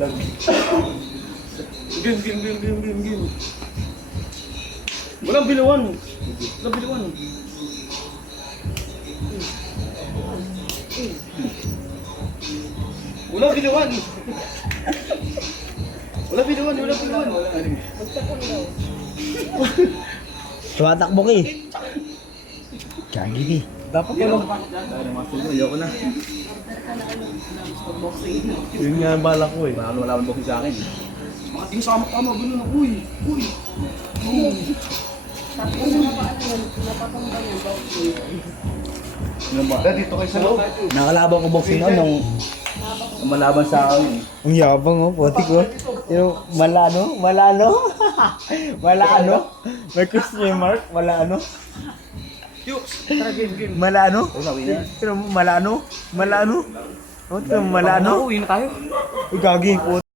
Vlog. Game. Walang biluan. Walang biluan. Walang biluan. Walang biluan. Magtapon daw. Tumatakbo ka eh. Gagi ka eh. Dapat walang... Ayoko na. Yun nga ang bala ko eh. Baka wala akong boxing sa akin. Mga ting sama-tama, gano'n na. Uy. Tapos na ba ano yan? Napatong ba yan? Ano ba? Dito kayo sa loob. Nakalaban ko boxing noon nung Malaban sa akin. ang yabang oh, puti ko. Yung malano. Malano. May question mark, malano. Tara, game. Malano. Ano sabi niya? Pero malano. Oh, pero malano. Uwi na tayo. Uy, gagi, puti.